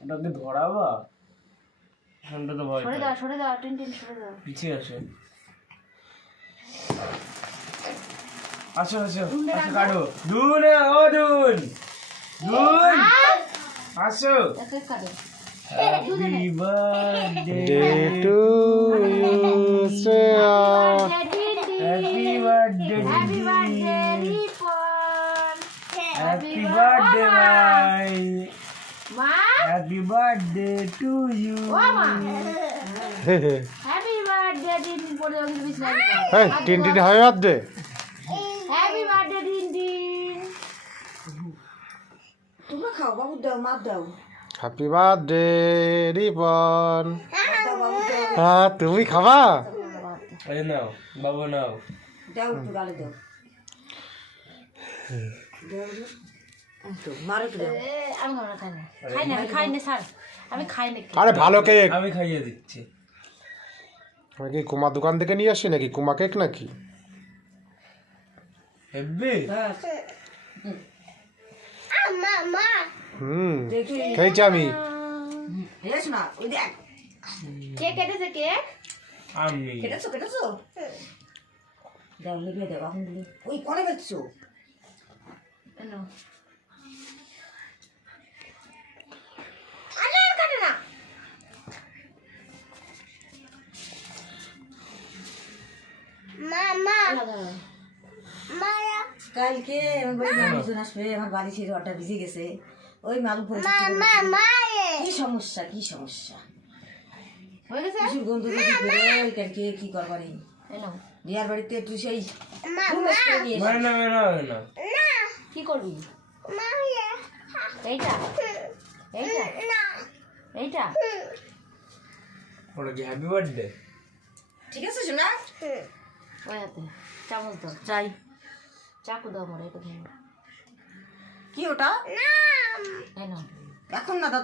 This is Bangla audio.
ওটাকে ধরাবা ফোনটা তো ভয় সরে দাও সরে দাও টিন সরে দাও পিছিয়ে আসে আসো আসো আসো কাটো দুন ও দুন দুন আসো এক কাটে happy birthday Day to you, Shreya. Happy birthday happy birthday Ripon happy birthday ভাই মা হ্যাপি বার্থডে টু ইউ ও মা হ্যাপি বার্থডে টিন পড়ে ওকে বিছনা Hey, Tintin, happy birthday. Happy birthday tin তোমরা খাও বাবু দাও মা দাও Happy birthday, Ripon. দাও বাবু দাও হ্যাঁ তুমি খাবা এই নাও বাবু নাও দাও একটু গালে দাও দাও তো মারো একটু দাও আমি খাই না আমি খাই না স্যার আমি খাই না আরে ভালো কেক আমি খাইয়ে দিচ্ছি আমি কি কুমার দোকান থেকে নিয়ে আসি নাকি কুমা কেক নাকি হেব্বি বাস দেখি খেয়েছি আমি হেস না ওই দেখ কে কেটেছে কে আমি কেটেছো দাও লিখে দাও এখন ওই পরে বেচছো নো আরে কাটে না মামা মায়া কালকে আমার বাড়ি মানুষজন আসবে আমার বাড়ি ছেড়ে ওটা ভিজে গেছে ওই মালু পরে কি সমস্যা হয়ে গেছে কিছু গন্ধ যদি বেরোয় কালকে কি করবানি এনো বিয়ার বাড়িতে তুই সেই হুমস করে নিয়ে এসে। না না না কি করবি এইটা এইটা এইটা ওটা কি হ্যাপি বার্থডে ঠিক আছে শোনা ওই হাতে চামচ দাও যাই চাকু দাও আমার এটা ধরো কি ওটা এনো এখন না দাও